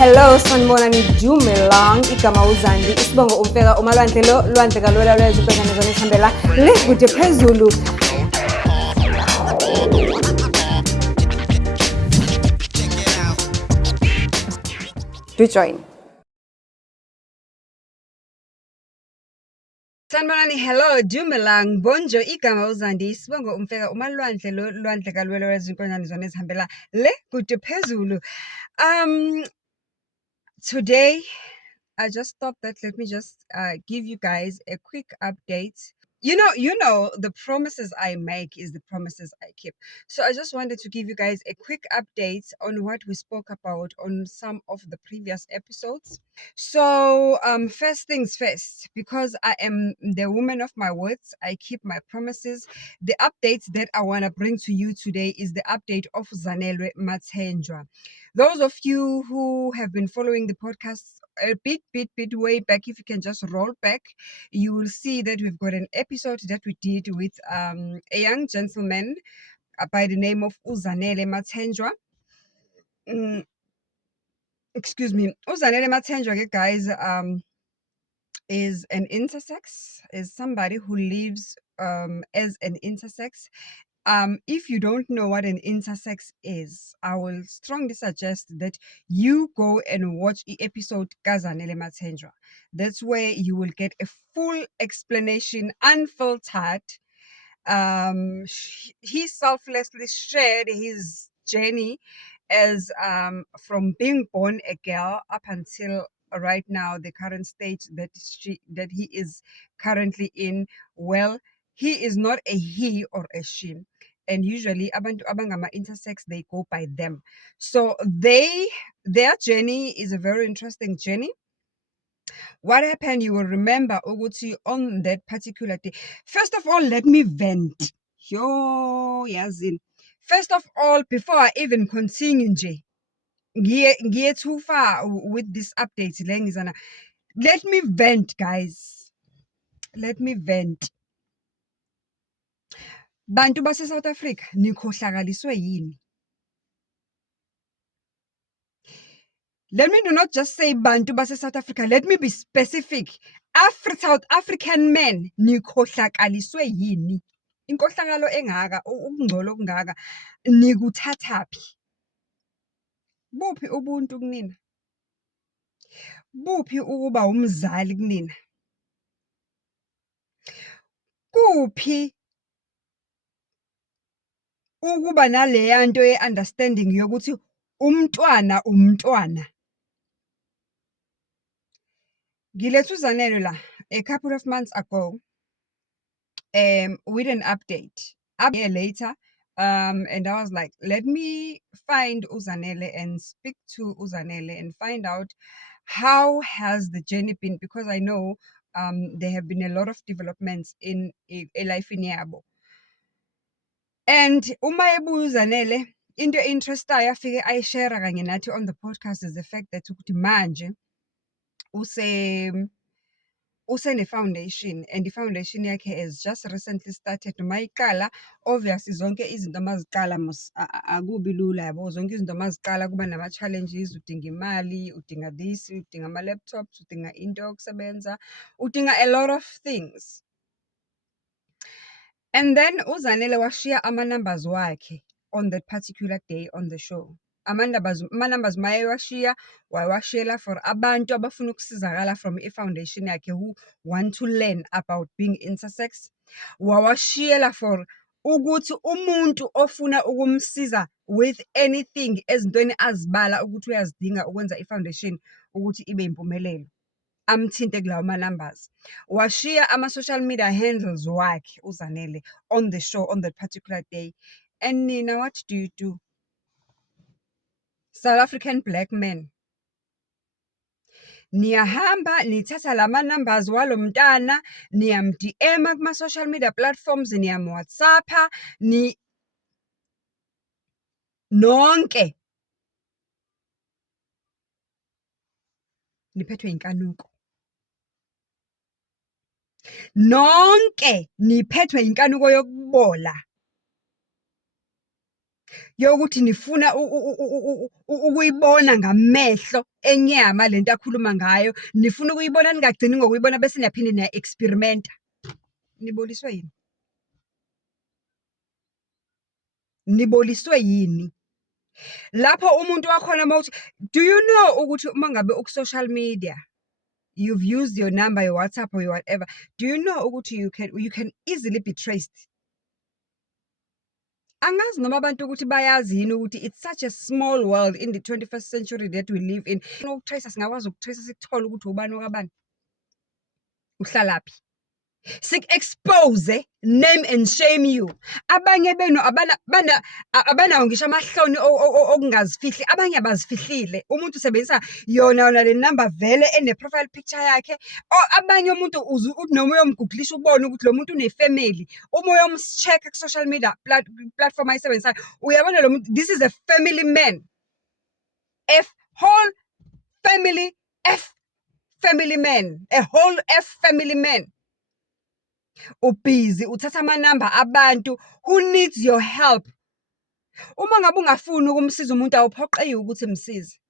Hello, sanibonani Dumelang, igama uZandi, isibongo umfeka umalwandle lo lwandle kalwela lwezimpezane zona esihambela le kude phezulu. Do join. Sanibonani, hello, Dumelang, bonjo, igama uZandi, isibongo umfeka umalwandle lo lwandle kalwela lwezimpezane zona esihambela le kude phezulu. Today I just thought that let me just give you guys a quick update. You know, the promises I make is the promises I keep. So I just wanted to give you guys a quick update on what we spoke about on some of the previous episodes. So first things first, because I am the woman of my words, I keep my promises. The updates that I want to bring to you today is the update of Zanele Mathenjwa. Those of you who have been following the podcast a bit way back, if you can just roll back, you will see that we've got an episode that we did with a young gentleman by the name of Zanele Mathenjwa. Excuse me. Zanele Mathenjwa, guys, is an intersex, is somebody who lives as an intersex. If you don't know what an intersex is, I will strongly suggest that you go and watch the episode Zanele Mathenjwa. That's where you will get a full explanation, unfiltered. He selflessly shared his journey as from being born a girl up until right now, the current stage that he is currently in. Well, he is not a he or a she, and usually abantu abangama intersex, they go by them. So their journey is a very interesting journey. What happened, you will remember ukuthi on that particular day. First of all, let me vent. Yo, yazini. First of all, before I even continue nje, ngiye too far with this update. Let me vent, guys. Let me vent. Bantu base South Africa, nikhohlakaliswe yini? Let me do not just say Bantu base South Africa. Let me be specific. South African men, nikhohlakaliswe yini? Inkohlakalo engaka, ukungcola okungaka, nikuthathaphi? Buphi ubuntu kunina? Buphi ukuba umzali kunina? Kuphi ukuba naleya nto ye-understanding yokuthi umntwana? Ngilethe uZanele la a couple of months ago with an update. A year later, and I was like, let me find Zanele and speak to Zanele and find out how has the journey been, because I know there have been a lot of developments in a life in Yabo. And umayebu Zanele, into interestayo afike ayishare kanye nathi on the podcast is the fact that ukuthi manje usene-foundation, and i-foundation yakhe has just recently started. Noma iqala, obviously zonke izinto maziqala mos akubi lula yabo. Zonke izinto maziqala kuba nama-challenges, udinga imali, udinga this, udinga ama-laptops, udinga into yokusebenza, udinga a lot of things. And then uZanele washiya ama-numbers wakhe on that particular day on the show. Ama-numbers maye washiyela for abantu abafuna ukusizakala from i-foundation yakhe, who want to learn about being intersex. Wawashiyela for ukuthi umuntu ofuna ukumsiza with anything, ezintweni azibala ukuthi uyazidinga ukwenza i-foundation ukuthi ibe impumelelo, amthinte kulawo ma-numbers. Washiya ama-social media handles wakhe uZanele on the show on that particular day. And Nina, what do? South African black men, niyahamba nithatha lama-numbers walo mntana, niyam-DM kuma-social media platforms, niyam-WhatsAppa, nonke niphethwe inkanuko. Nonke niphethwe inkanuko yokubola. yokuthi nifuna ukuyibona ngamehlo enyama lento akhuluma ngayo, nifuna ukuyibona ningagcini ngokuyibona bese niyaphinde niya-experimenta. Niboliswe yini? Niboliswe yini? Lapho umuntu wakhona mawuthi, do you know ukuthi uma ngabe uku-social media, you've used your number, your WhatsApp or your whatever, do you know ukuthi you can easily be traced? Angazi noma abantu ukuthi bayazi yini ukuthi it's such a small world in the 21st century that we live in. Ukutrace singakwazi ukutrace sikuthola ukuthi ubani wakabani, uhlalaphi, sik-expose, name and shame you. Abanye benu abanawo ngisho amahloni okungazifihli, abanye abazifihlile. Umuntu usebenzisa yona le number vele ene-profile picture yakhe. Abanye umuntu uthi noma uyomgooglisha ubone ukuthi lo muntu une-family. Uma uyomcheck ku-social media platform ayisebenzisayo, uyabona lo muntu, this is a family man. Whole family, family man. A whole family man. Ubhizi uthatha amanamba abantu who needs your help. Uma ngabe ungafuni ukumsiza umuntu awuphoqeyi ukuthi msize.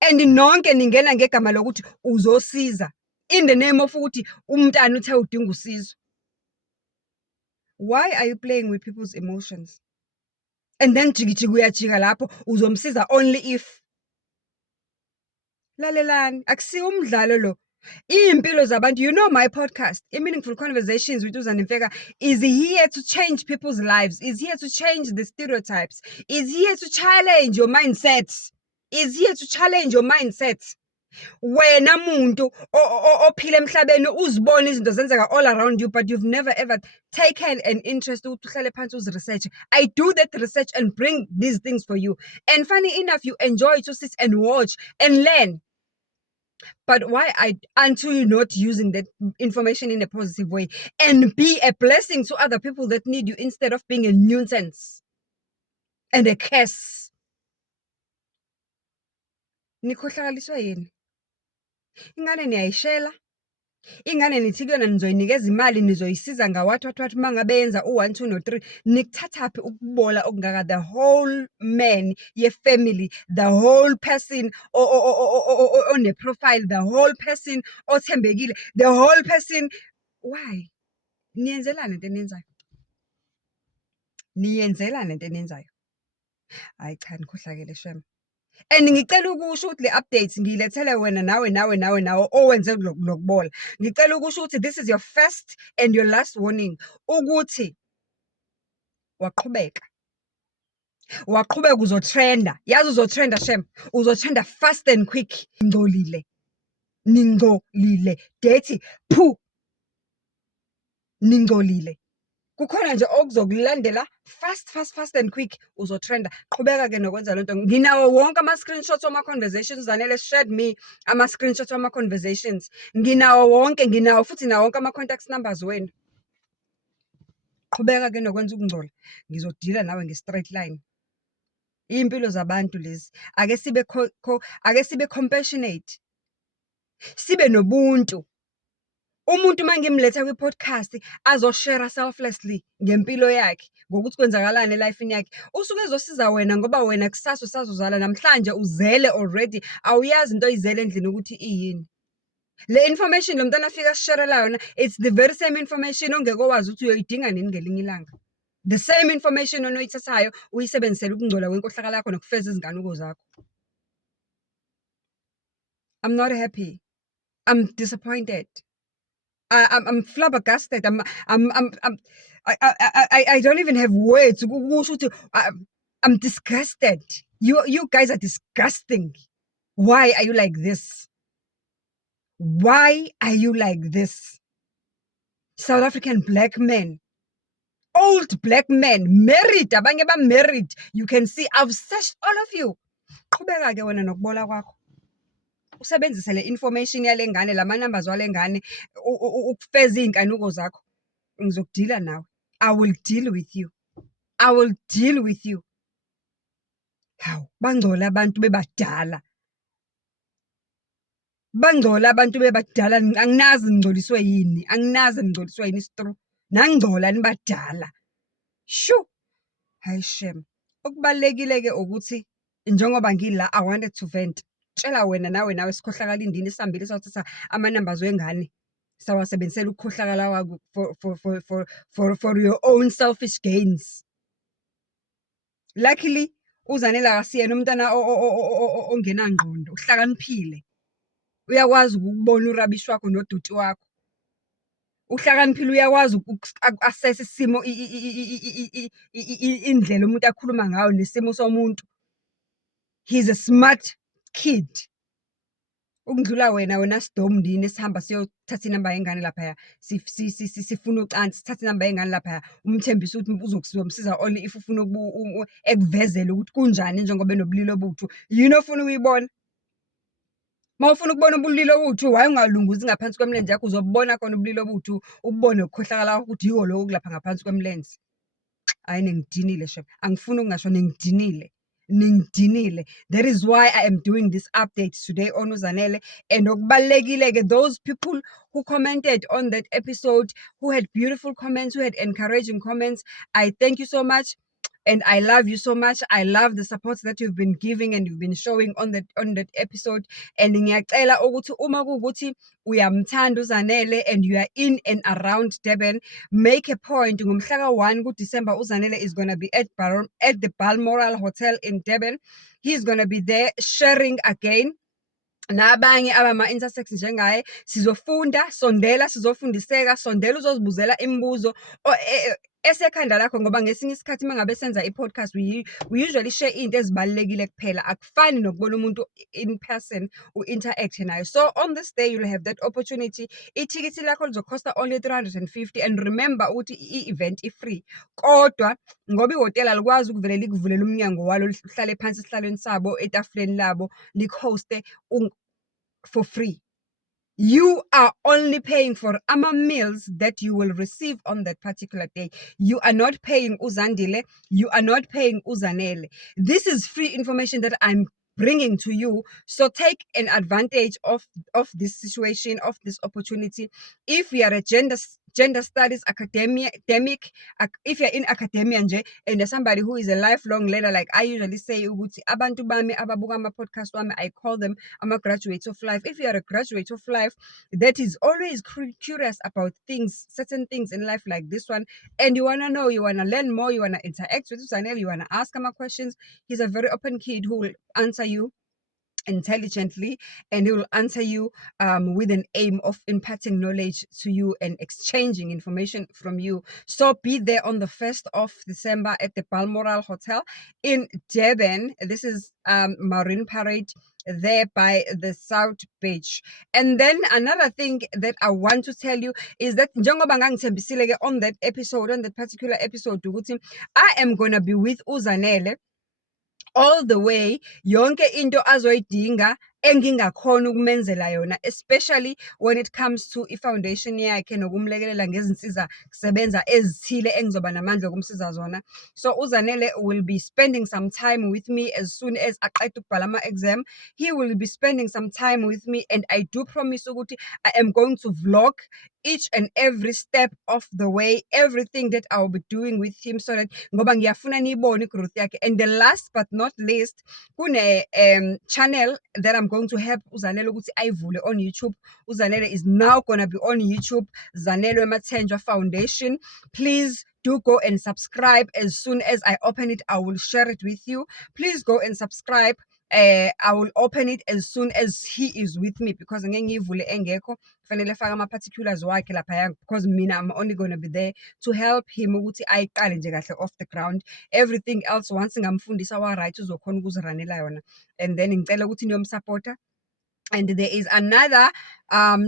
And nonke ningena ngegama lokuthi uzosiza in the name of ukuthi umntana uthe udinga usizo. Why are you playing with people's emotions? And then jikijiki uyajika lapho uzomsiza only if. Lalelani, akusiyo umdlalo lo. Impilo zabantu, you know my podcast, Meaningful Conversations with Zanele is here to change people's lives, is here to change the stereotypes, is here to challenge your mindsets, is here to challenge your mindsets. Wena muntu ophila emhlabeni uzibona izinto zenzeka all around you, but you've never ever taken an interest ukuthi uhlale phansi uzi-research. I do that research and bring these things for you. And funny enough, you enjoy to sit and watch and learn. But why aren't you not using that information in a positive way and be a blessing to other people that need you instead of being a nuisance and a curse? Nikhohlakaliswa yini? Ingane niyayishela? Ingane nithi kuyona nizoyinikeza imali nizoyisiza ngawathi mangabe yenza u1 2 no 3, nikuthathaphi ukubola okungaka the whole man ye family, the whole person on a profile, the whole person othembekile, the whole person. Why? Niyenzelana into enenzayo? Niyenzelana into enenzayo? Hayi cha nikhohlakele shem. And ngicela ukusho ukuthi le updates ngilethele wena nawe owenze lokubola. Ngicela ukusho ukuthi this is your first and your last warning ukuthi waqhubeka uzotrenda. Yazi uzotrenda shem, uzotrenda fast and quick. Ningcolile dirty poo, ningcolile. Kukhona nje okuzokulandela fast and quick, uzotrenda. Qhubeka ke nokwenza lento. Nginawo wonke ama-screenshots wama-conversations. Zanele shared me ama-screenshots wama-conversations. Nginawo wonke, nginawo futhi nawo wonke ama-contacts numbers wenu. Qhubeka ke nokwenza ukungcola. Ngizodila nawe nge-straight line. Impilo zabantu lezi. Ake sibe compassionate. Sibe nobuntu. Umuntu mangimletha kwi-podcast azoshare selflessly ngempilo yakhe, ngokuthi kwenzakalani elifini yakhe. Usuke ezosiza wena ngoba wena kusasa usazozala, namhlanje uzele already, awuyazi into oyizele endlini ukuthi iyini. Le information lo mntana afika asisharela yona, it's the very same information ongeke wazi ukuthi uyoyidinga nini ngelinye ilanga. The same information onoyithathayo uyisebenzisela ukungcola kwenkohlakala yakho nokufeza izinkanuko zakho. I'm not happy. I'm disappointed. I'm flabbergasted. I don't even have words. I'm disgusted. You guys are disgusting. Why are you like this? Why are you like this? South African black men, old black men, married, abanye ba married. You can see I've searched all of you. Qhubeka ke wena nokubola kwakho. Usebenzise le information yale ngane, lama numbers wale ngane ukufeza izinkanuko zakho. Ngizokudila nawe. I will deal with you. I will deal with you. Hawu, bangcola abantu bebadala. Bangcola abantu bebadala. Anginazi ngcoliswe yini. Anginazi ngcoliswe yini stru. Nangcola nibadala. Shu. Hayi shem. Okubalekile ke ukuthi njengoba ngila I wanted to vent. Tshela wena nawe sikhohlakala indini sihambile sawuthatha ama-numbers wengane. Sawasebenzisela ukukhohlakala wakho for your own selfish gains. Luckily uZanele akasiyena umntana ongenangqondo, uhlakaniphile. Uyakwazi ukubona urabishi wakho noduti wakho. Uhlakaniphile uyakwazi uku-assess isimo indlela umuntu akhuluma ngayo nesimo somuntu. He's a smart kid. Ukudlula wena sidom ndini sihamba siyothatha inamba yengane laphaya. Sifuna ucansi, sithatha inamba yengane laphaya. Umthembisa ukuthi uzomsiza only if ufuna ekuvezele ukuthi kunjani njengoba enobulili obuthu. Yini ofuna ukuyibona? Mawufuna ukubona ubulili obuthu, why ungalunguzi ngaphansi kwemlenze yakho uzobona khona ubulili obuthu, ubone ukukhohlakala ukuthi yiko lokho kulapha ngaphansi kwemlenze. Hayi ningidinile shame. Angifuni ukungasho ningidinile. Ningidinile. That is why I am doing this update today on uZanele. And okubalekile those people who commented on that episode, who had beautiful comments, who had encouraging comments, I thank you so much. And I love you so much. I love the support that you've been giving and you've been showing on that episode. And ngiyacela ukuthi uma kuwukuthi uyamthanda uZanele and you are in and around Durban, make a point. Ngomhla 1 December, uZanele is going to be at the Balmoral Hotel in Durban. He's going to be there sharing again. Nabanye abama-intersex njengaye sizofunda, sondela sizofundiseka, sondela uzozibuzela imibuzo esekhanda lakho ngoba ngesinye isikhathi mangabe senza i-podcast we usually share into ezibalekile kuphela, akufani nokubona umuntu in person u-interact nayo. So on this day you'll have that opportunity. Ithikithi lakho lizocosta only 350 and remember ukuthi i-event i-free, kodwa ngoba ihhotela alikwazi ukuvele likuvulela umnyango walo lihlale phansi esihlalweni sabo etafuleni labo likhoste for free. You are only paying for meals that you will receive on that particular day. You are not paying uZandile. You are not paying uZanele. This is free information that I'm bringing to you. So take an advantage of this situation, of this opportunity. If you are a gender studies academic, if you're in academia nje, and there's somebody who is a lifelong learner, like I usually say, ukuthi abantu bami ababuka ama-podcast wami, I call them graduates of life. If you are a graduate of life that is always curious about things, certain things in life like this one, and you want to know, you want to learn more, you want to interact with Zanele, you want to ask him questions, he's a very open kid who will answer you intelligently, and he will answer you with an aim of imparting knowledge to you and exchanging information from you. So be there on the 1st of December at the Balmoral Hotel in Durban. This is Marine Parade, there by the South Beach. And then another thing that I want to tell you is that on that episode, on that particular episode, I am gonna be with uZanele all the way, yonke into azoyidinga engingakhona ukumenzela yona, especially when it comes to i-foundation yakhe nokumlekelela ngezinsiza kusebenza ezithile engizoba namandla okumsiza zona. So uZanele will be spending some time with me as soon as aqeda ukubhala ama-exam. He will be spending some time with me, and I do promise ukuthi I am going to vlog each and every step of the way, everything that I will be doing with him, so that ngoba ngiyafuna niyibone i-growth yakhe. And the last but not least, kune channel that I'm going to help uZanele ukuthi ayivule on YouTube. uZanele is now gonna be on YouTube, Zanele Mathenjwa Foundation. Please do go and subscribe. As soon as I open it, I will share it with you. Please go and subscribe. I will open it as soon as he is with me, because ngiyivule engekho kufanele faka ama-particulars wakhe laphaya, because mina I'm only going to be there to help him ukuthi ayiqale nje kahle off the ground. Everything else once ngamfundisa wa-right uzokhona ukuziranela yona, and then ngicela ukuthi niyomsupporta. And there is another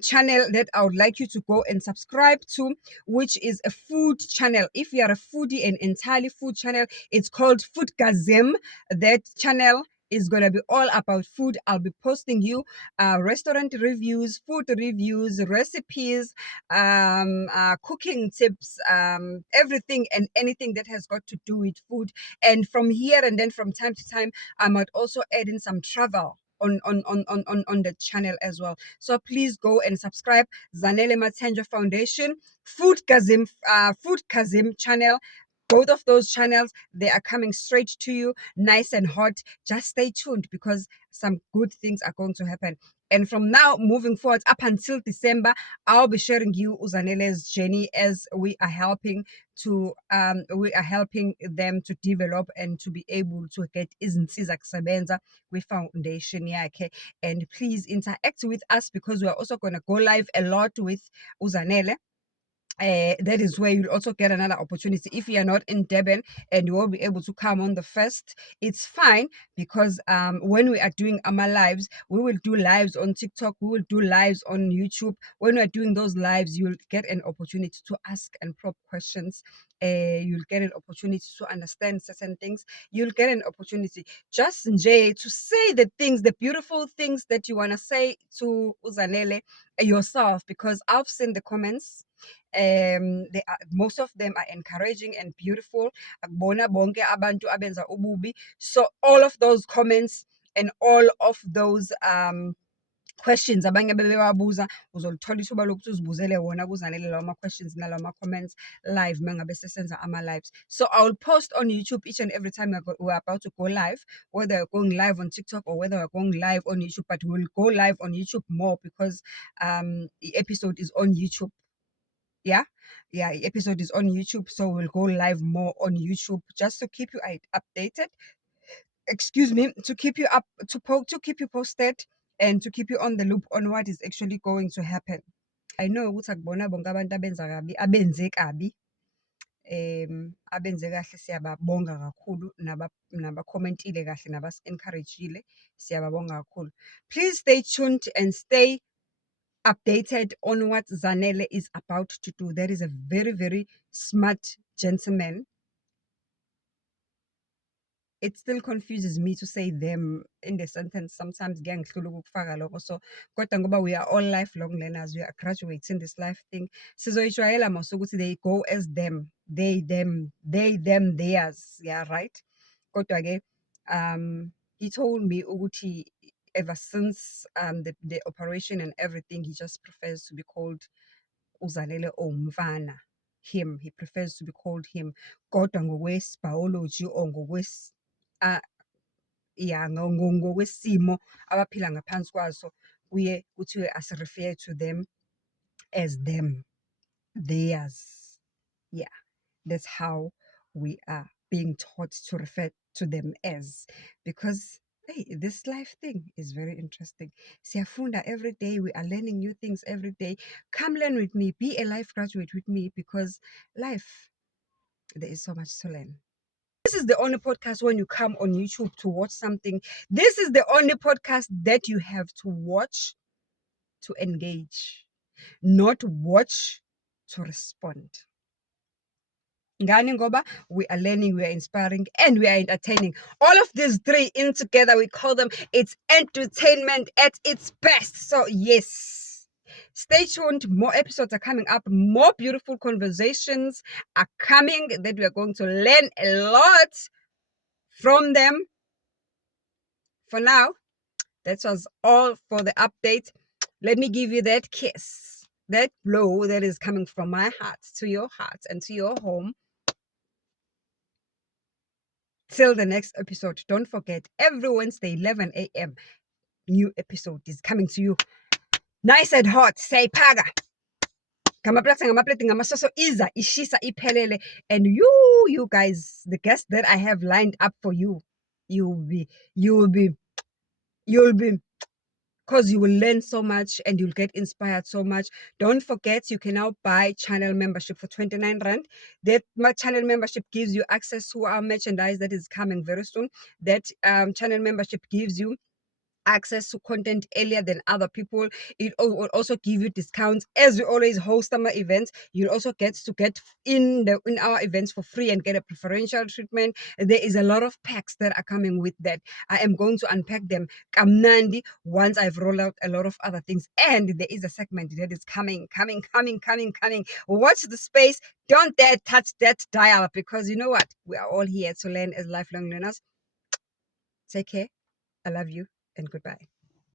channel that I would like you to go and subscribe to, which is a food channel. If you are a foodie, an entirely food channel, it's called Food Gazem. That channel is going to be all about food. I'll be posting you restaurant reviews, food reviews, recipes, cooking tips, everything and anything that has got to do with food. And from here and then from time to time, I might also add in some travel on the channel as well. So please go and subscribe. Zanele Mathenjwa Foundation, Food Kazim channel. both of those channels, they are coming straight to you, nice and hot. Just stay tuned because some good things are going to happen. And from now moving forward up until December, I'll be sharing you Zanele's journey as we are helping them to develop and to be able to get izinsiza kusebenza kwi-foundation yakhe. And please interact with us because we are also going to go live a lot with Zanele. That is where you'll also get another opportunity. If you are not in Durban and you won't be able to come on the 1st, it's fine because when we are doing our lives, we will do lives on TikTok, we will do lives on YouTube. When we are doing those lives, you'll get an opportunity to ask and probe questions. You'll get an opportunity to understand certain things. You'll get an opportunity just Jay to say the things, the beautiful things that you want to say to Zanele yourself, because I've seen the comments. Most of them are encouraging and beautiful. Akubona bonke abantu abenza ububi. So all of those comments and all of those questions abanye bebewabuza uzolithola ithuba lokuthi uzibuzele wona kuZanele lawo ma-questions nalawo ma-comments live mangabe sesenza ama-lives. So I will post on YouTube each and every time we're about to go live, whether we're going live on TikTok or whether we're going live on YouTube, but we'll go live on YouTube more because the episode is on YouTube. Yeah, the episode is on YouTube, so we'll go live more on YouTube just to keep you updated. Excuse me, to keep you up, to keep you posted, and to keep you on the loop on what is actually going to happen. I know ukuthi akubona bonke abantu abenza kabi, abenze kabi. Abenze kahle siyababonga kakhulu, nabakhomentile kahle, nabas-encourageile, siyababonga kakhulu. Please stay tuned and stay updated on what Zanele is about to do. That is a very, very smart gentleman. It still confuses me to say them in the sentence. Sometimes so kodwa ngoba we are all lifelong learners, we are graduates in this life thing. Sizoyijwayela mos ukuthi they go as them, they, them, theirs. Yeah, right? Kodwa ke he told me ukuthi ever since the operation and everything, he just prefers to be called Uzanele Omvana. Him, he prefers to be called him. Kodwa ngokwes biology or ngokwes ngokwesimo abaphila ngaphansi kwaso, kuye kuthiwe asirefer to them as them, theirs. Yeah, that's how we are being taught to refer to them as, because hey, this life thing is very interesting. Siyafunda every day, we are learning new things every day. Come learn with me, be a life graduate with me, because life, there is so much to learn. This is the only podcast when you come on YouTube to watch something. This is the only podcast that you have to watch to engage, not watch to respond. Ngani ngoba we are learning, we are inspiring, and we are entertaining. All of these three in together, we call them, it's entertainment at its best. So yes, stay tuned. More episodes are coming up. More beautiful conversations are coming that we are going to learn a lot from them. For now, that was all for the update. Let me give you that kiss, that blow that is coming from my heart to your heart and to your home. Till the next episode, don't forget, every Wednesday, 11 a.m., new episode is coming to you. Nice and hot. Say paga. Ngamaplate ngamasoso iza ishisa iphelele. And you guys, the guests that I have lined up for you, you'll be, because you will learn so much and you'll get inspired so much. Don't forget, you can now buy channel membership for 29 Rand. That my channel membership gives you access to our merchandise that is coming very soon. That channel membership gives you access to content earlier than other people. It will also give you discounts. As we always host summer events, you'll also get in our events for free and get a preferential treatment. There is a lot of packs that are coming with that. I am going to unpack them kamnandi once I've rolled out a lot of other things. And there is a segment that is coming. Watch the space. Don't dare touch that dial, because you know what? We are all here to learn as lifelong learners. Take care. I love you, and goodbye.